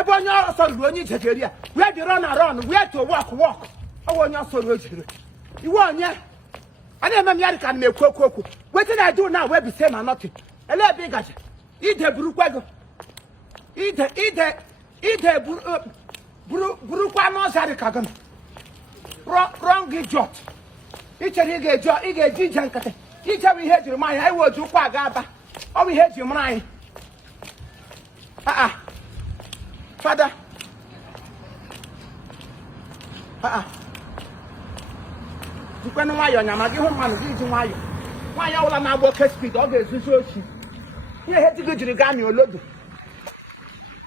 Everyone also running to Nigeria. Where to run around, where to walk. I want your son. You want, yeah? I never American make cocoa. What did I do now? Where be same or nothing? A little big at eat the bruquago. Eat the bruquano Sarikagan. Wrong jot. Each and he jot, he get giant. Each every head your mind. I will do Quagaba. Oh, we hate your mind. Father. You can why on Yamagi home why. Why all of my work speed, all this is so cheap. You had to go to the Gami or Lodo.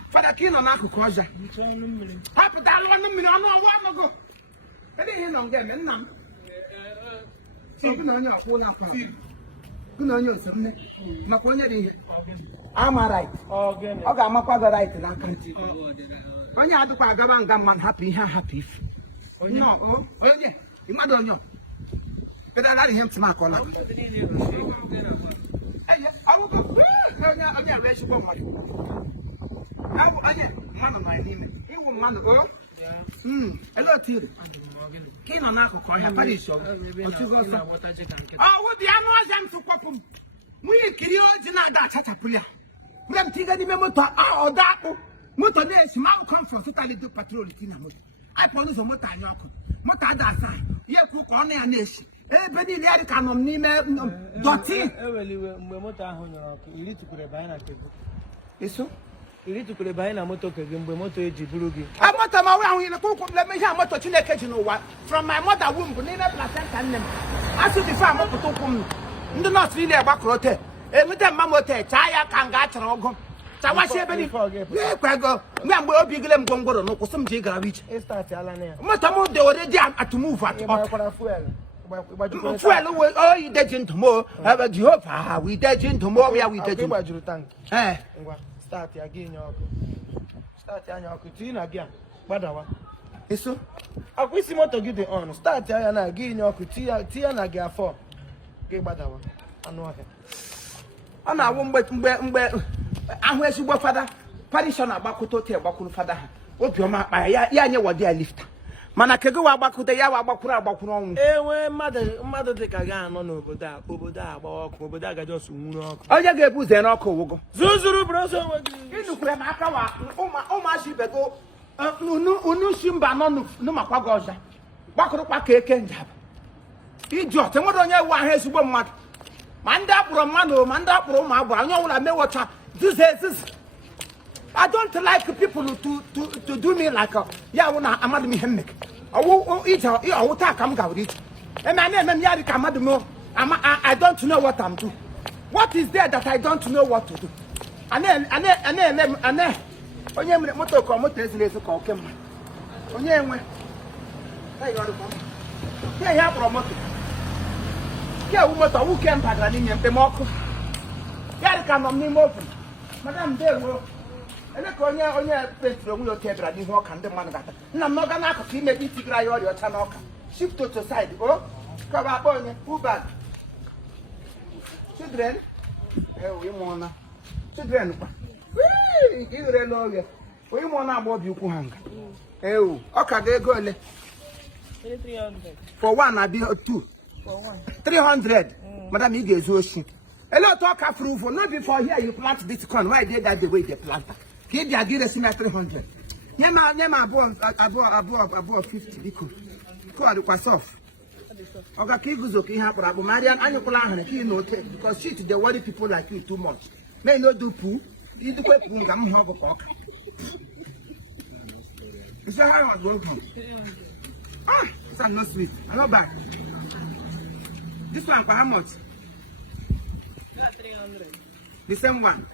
Father King on Uncle Cosa. Papa, that 1 million or 1 ago. I didn't know them and none. Something on your phone. Good on you, some Maconia. I'm right. Okay, my father right in that country. When you had to go and man happy. No, oh, yeah, you might don't know. But I let him to my corner. I will go. I wish you won't. Now, I am man of my name. You will man, oh? Hello, Tilly. King on Uncle Coy, have Paris. Oh, what the Amazon to Popum? We kill you, that Chatapulia. We have taken the motor or that motor days, Mount Comfort, totally do patrol in a motor. I promise a motor, Motor that side. You cook on a nation. Everybody there can on me, Dotty. You need to put a banana. Is so? You need to put a banana motor again, but motor Jiburugi. I'm not around in a cook. Let me have motor to from my mother womb, Nina Placenta. I should be found up to come. Do not really a back rote. And with that mamote, Chaya can get an organ. So what's happening? Yeah, go. Man, we'll be glad to go no some jigger reach. It's not Alania. Matamo, they already are to move at fuel. Fuel, oh, you dead into more. Have a Jehovah, we dead into more. We are with the tank. Eh, start again. Start your cutina again. Badawa. It's so. I wish you want to get the on. Start again your cutia, Tiana Gafor. Get Badawa. I know. And I won't bet. And where's your father? Parishon Abakuto, Bakun father. What your ma, ya what they lift. Manakago Abakuta Yawa Bakura Bakun. Eh, mother take a gun on Oboda, just walk. Oh, you get booze and alcohol. Zuzuru Broso, you look like Makawa, Oma Shibego, Unu Shimba, no Makagoja. Bakura cake jab. Idiot, and what on your one has one month. Manda pro ma bro, I know what I may watch. This is I don't like people to do me like yeah, when I'm mad me hemmek. I will eat I will talk I'm going to and my name Yari Kamadmo. I don't know what I'm doing. What is there that I don't know what to do? And then onye moto ko moto esileso ko kem. Onye enwe. Hey, you are the one. Hey, ya pro moto. Yeah, we must have come back and in the market. Yari come on me open. Madam, there will. And I call you on your bedroom, your table, and you walk and the man got it. No, I'm not going to see me figure out your Tanaka. Shift to the side, oh? Come up on you, who back? Children, oh, we want children. Wee, give it a lawyer. We want to bob you, Kuhang. Oh, okay, they go. 300. For one, I be 2. 300. Madam, you get Zoshi. A lot of fruit for not before here you plant Bitcoin. Why did that the way they plant? Here they are giving us 300. Yama above 50 because it was off. Okay, Kibuzoki have Abu Marian and Yokola he no take because shit they worry people like you too much. May not do poo. You do poo, I'm have a cock. Is that how I was welcome? Ah, it's not sweet. I'm not bad. This one for how much? 300. The same one?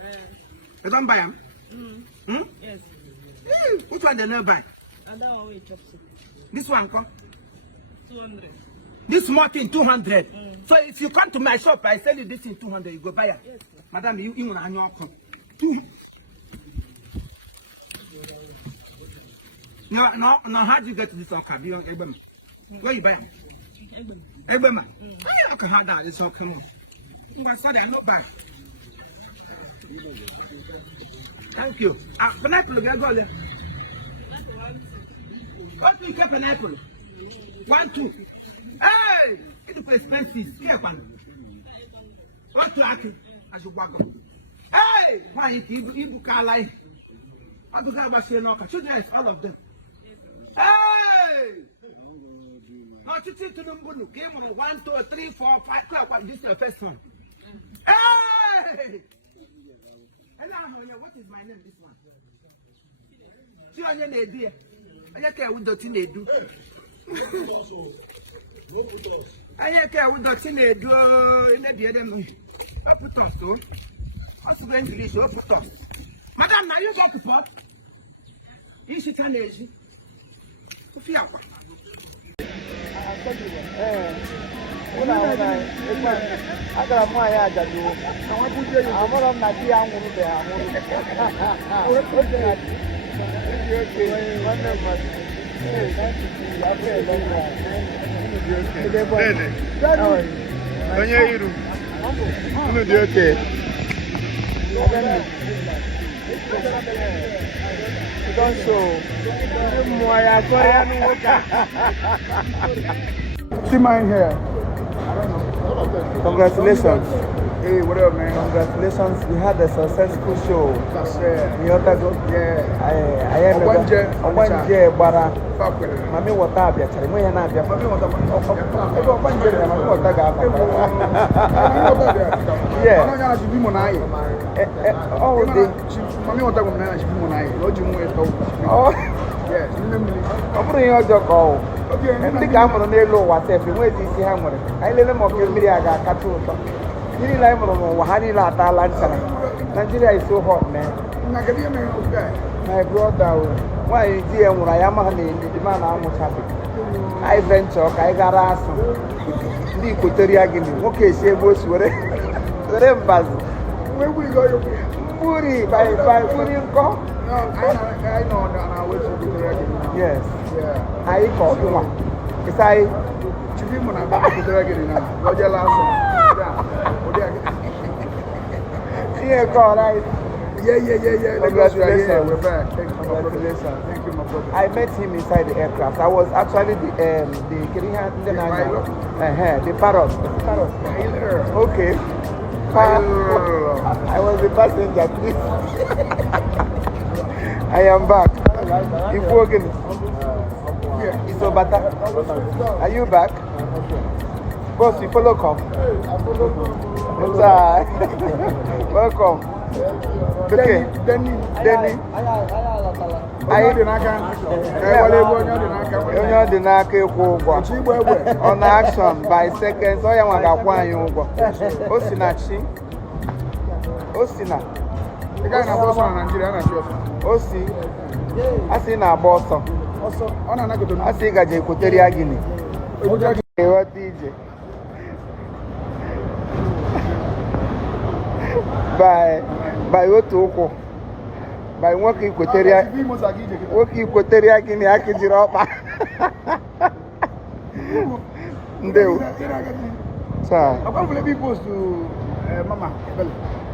You don't buy them? Yes. Which one they never buy? And that one we chop soup. This one, come? 200. This small thing, 200. So if you come to my shop, I sell you this in 200, you go buy it. Yes, Madam, you want to know. No, how do you get this on Kabion Ebem? Where you buy it? Ebema. I can have that, it's okay. I not bad. Thank you. But I go there. What do you get pineapple? 1, 2. Hey! It's expensive. Here, one. What to ask? As you walk on. Hey! Why you can't lie? I don't have a say no. Children, all of them. Hey! Now, you see to them, came on 1, 2, 3, 4, 5 o'clock. This is the first one. Hey! And now, what is my name? This one. See how you do. I can't with the thing they do. I can't with the thing they do in the other. I put us to. What's the English? I put us. Madam, now you go to pot. You should tell me. I got my eye at you. I'm one of Nigerian women there. See mine here. Congratulations. Hey, what up, man? Congratulations. We had a successful show. That's it. Nyotago. Yeah. I am a bara. Fuck with it. Mami wata abia chare. Mo yana abia. Mami wata. Ego Obanje na mami wata ga afa. Yeah. Mami wata shibi mo na aye. Oh, Mami wata go na shibi mo na aye. Loji mo eto. Oh. Yes. Oburu ihe ọjọọ ka ọ. Ndị ka amụrụ n'elu ụwa sef enwezi isi ha nwere. Anyị lele ma ọka mmiri a ga-akacha ụtọ. Ndị niile anyị mụrụ n'ụwa ha niile ataala nchara. Nigeria is so hot, man. My brother, nwaanyị di ya nwụrụ anyị amaghị na ndị ma na-amụchabeghị. Anyị venture ka anyị gara asụ. Ndị ikotere ya gịnị nwoke esi ebe o si were mbazi. Mburi mburi nkọ. I know on our way to the Yes. Yeah. I call you. It's I. Chibi mo na ba ko tere gidi na. Roger Lanson. Yeah, God, Yeah. Congratulations. We're back. Thank you, Congratulations. Thank you, my brother. I met him inside the aircraft. I was actually the parrot. Okay. I was the passenger, please. I am back. Igbo again. It's better. Are you back? Boss, you follow come. Welcome. Okay. Denny. Onye dị n'aka ịkwụ ụgwọ on action by seconds ọ ya nwa ga-akwụ anyị ụgwọ Osina The guy na boss na Nigeria na chef. Osi asị na-agba ọsọ Ọ na-anagodo na asị gaje ekotere ya gịnị ịghọta ije by otu ụkwụ by nwoke ikwetere ya gịnị aka jiri ọkpa ndewo I'm going to post to Mama.